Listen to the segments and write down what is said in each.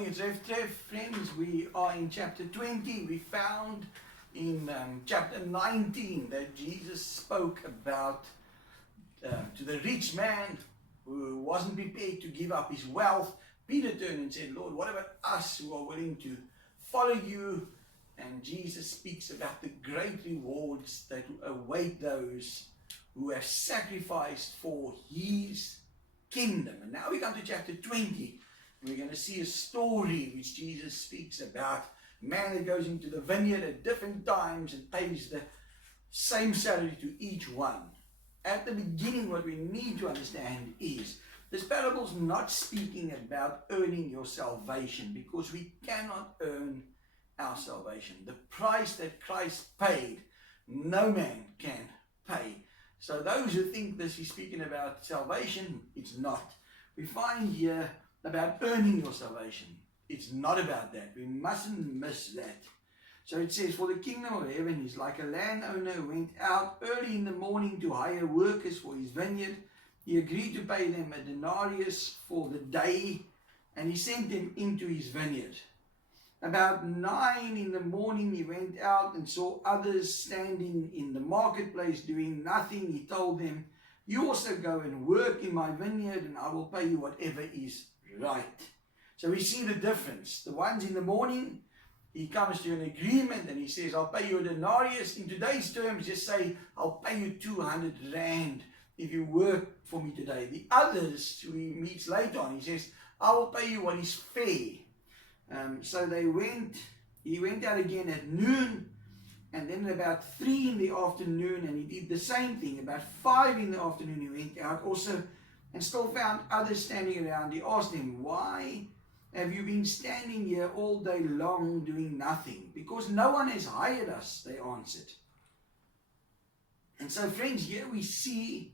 morning, it's Rev Trev. Friends, we are in chapter 20. We found in chapter 19 that Jesus spoke about to the rich man who wasn't prepared to give up his wealth. Peter turned and said, Lord, what about us who are willing to follow you? And Jesus speaks about the great rewards that await those who have sacrificed for his kingdom. And now we come to chapter 20. We're going to see a story which Jesus speaks about. A man that goes into the vineyard at different times and pays the same salary to each one. At the beginning, what we need to understand is this parable is not speaking about earning your salvation, because we cannot earn our salvation. The price that Christ paid, no man can pay. So those who think this is speaking about salvation, it's not. We find here about earning your salvation. It's not about that. We mustn't miss that. So it says, for the kingdom of heaven is like a landowner who went out early in the morning to hire workers for his vineyard. He agreed to pay them a denarius for the day, and he sent them into his vineyard. About 9 in the morning he went out and saw others standing in the marketplace doing nothing. He told them, you also go and work in my vineyard, and I will pay you whatever is right. So we see the difference. The ones in the morning, he comes to an agreement and he says, I'll pay you a denarius. In today's terms, just say, I'll pay you 200 rand if you work for me today. The others, who he meets later on, he says, I will pay you what is fair. So he went out again at noon, and then about 3 in the afternoon, and he did the same thing. About 5 in the afternoon he went out also, and still found others standing around. He asked them, why have you been standing here all day long doing nothing? Because no one has hired us, they answered. And so friends, here we see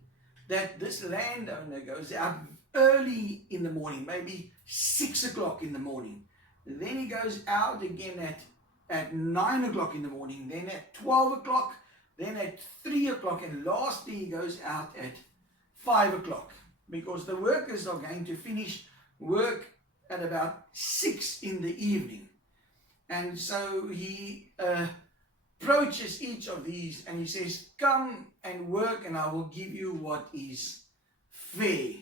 that this landowner goes out early in the morning, maybe 6 o'clock in the morning. Then he goes out again at 9 o'clock in the morning, then at 12 o'clock, then at 3 o'clock, and lastly he goes out at 5 o'clock, because the workers are going to finish work at about 6 in the evening. And so he approaches each of these and he says, come and work and I will give you what is fair.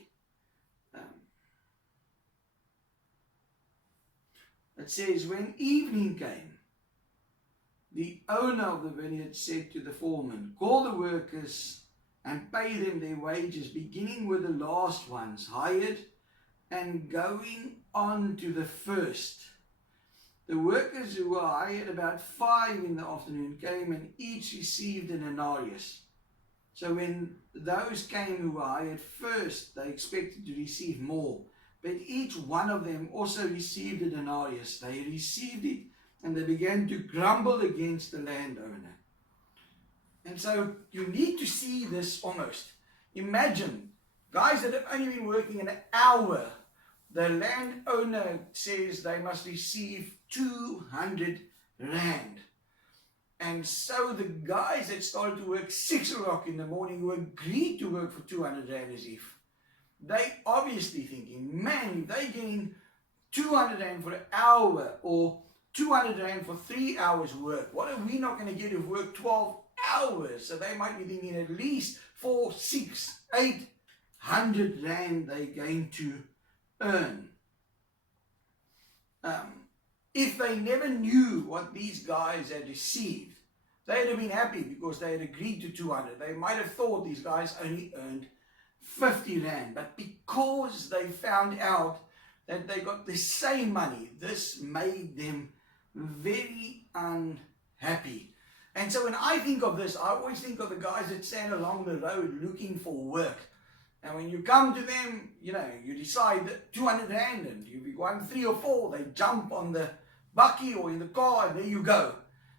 It says, when evening came, the owner of the vineyard said to the foreman, call the workers and pay them their wages, beginning with the last ones hired and going on to the first. The workers who were hired about 5 in the afternoon came and each received a denarius. So when those came who were hired first, they expected to receive more. But each one of them also received a denarius. They received it and they began to grumble against the landowner. And so you need to see this almost. Imagine guys that have only been working an hour. The landowner says they must receive 200 rand. And so the guys that started to work 6 o'clock in the morning, who agreed to work for 200 rand as if, they obviously thinking, man, if they're getting 200 rand for an hour or 200 rand for 3 hours work, what are we not going to get if we work 12 hours? So they might be thinking at least 4, 6, 800 rand they're going to earn. If they never knew what these guys had received, they'd have been happy because they had agreed to 200. They might have thought these guys only earned 50 rand, but because they found out that they got the same money, this made them very unhappy. And so when I think of this, I always think of the guys that stand along the road looking for work. And when you come to them, you decide that 200 rand, and you be 1, 3 or 4, they jump on the bucky or in the car, and there you go.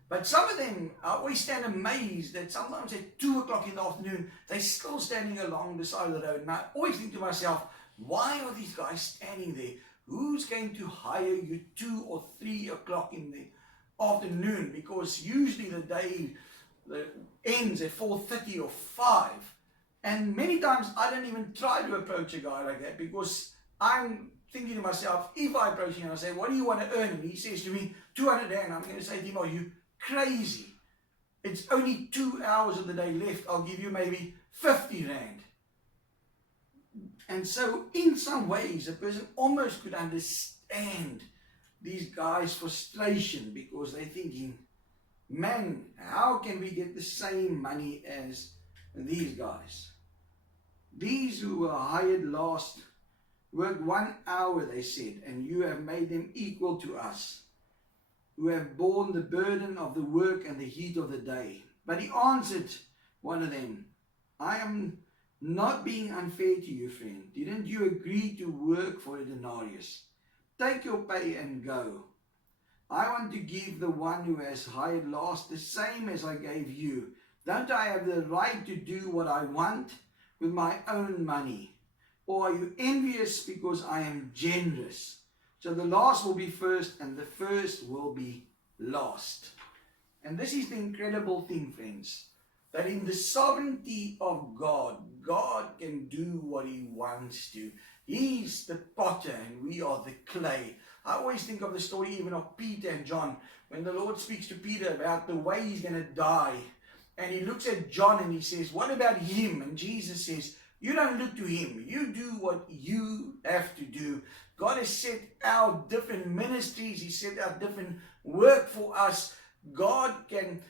But some of them, I always stand amazed that sometimes at 2 o'clock in the afternoon, they're still standing along the side of the road. And I always think to myself, why are these guys standing there? Who's going to hire you 2 or 3 o'clock in the afternoon? Because usually the day ends at 4:30 or 5. And many times I don't even try to approach a guy like that, because I'm thinking to myself, if I approach him and I say, what do you want to earn? And he says to me, 200 rand. I'm going to say to him, are you crazy? It's only 2 hours of the day left. I'll give you maybe 50 rand. And so in some ways, a person almost could understand these guys' frustration, because they're thinking, man, how can we get the same money as these guys? These who were hired last worked 1 hour, they said, and you have made them equal to us, who have borne the burden of the work and the heat of the day. But he answered one of them, I am not being unfair to you, friend. Didn't you agree to work for a denarius? Take your pay and go. I want to give the one who has hired last the same as I gave you. Don't I have the right to do what I want with my own money? Or are you envious because I am generous? So the last will be first and the first will be last. And this is the incredible thing, friends, that in the sovereignty of God, God can do what he wants to. He's the potter and we are the clay. I always think of the story even of Peter and John, when the Lord speaks to Peter about the way he's going to die. And he looks at John and he says, what about him? And Jesus says, you don't look to him. You do what you have to do. God has set out different ministries. He set out different work for us.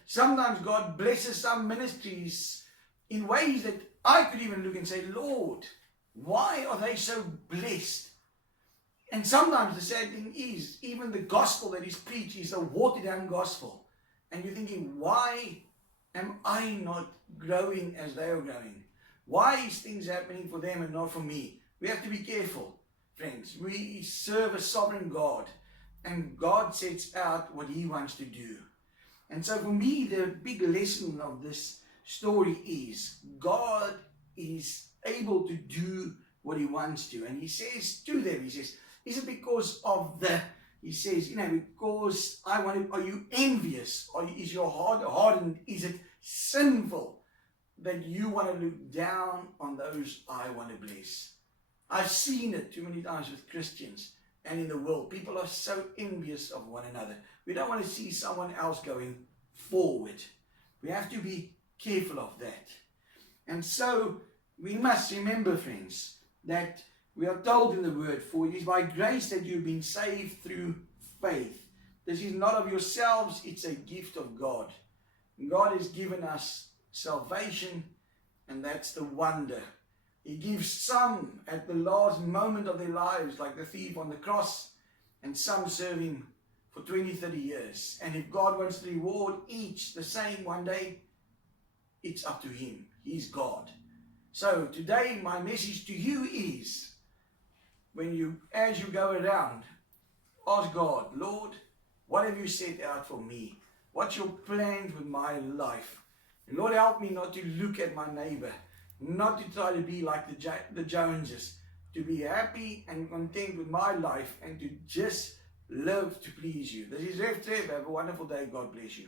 Sometimes God blesses some ministries in ways that I could even look and say, Lord, why are they so blessed? And sometimes the sad thing is, even the gospel that is preached is a watered down gospel. And you're thinking, why am I not growing as they are growing? Why is things happening for them and not for me? We have to be careful, friends. We serve a sovereign God, and God sets out what he wants to do. And so for me, the big lesson of this story is God is able to do what he wants to. And he says to them, he says, is it because of because I want to, are you envious? Is your heart hardened? Is it sinful that you want to look down on those I want to bless? I've seen it too many times with Christians and in the world. People are so envious of one another. We don't want to see someone else going forward. We have to be careful of that. And so we must remember, friends, that we are told in the word, for it is by grace that you've been saved through faith. This is not of yourselves, it's a gift of God. God has given us salvation, and that's the wonder. He gives some at the last moment of their lives, like the thief on the cross, and some serve him for 20, 30 years. And if God wants to reward each the same one day, it's up to him. He's God. So today my message to you is, as you go around, ask God, Lord, what have you set out for me? What's your plans with my life? And Lord, help me not to look at my neighbor, not to try to be like the Joneses, to be happy and content with my life and to just live to please you. This is Rev Trevor. Have a wonderful day. God bless you.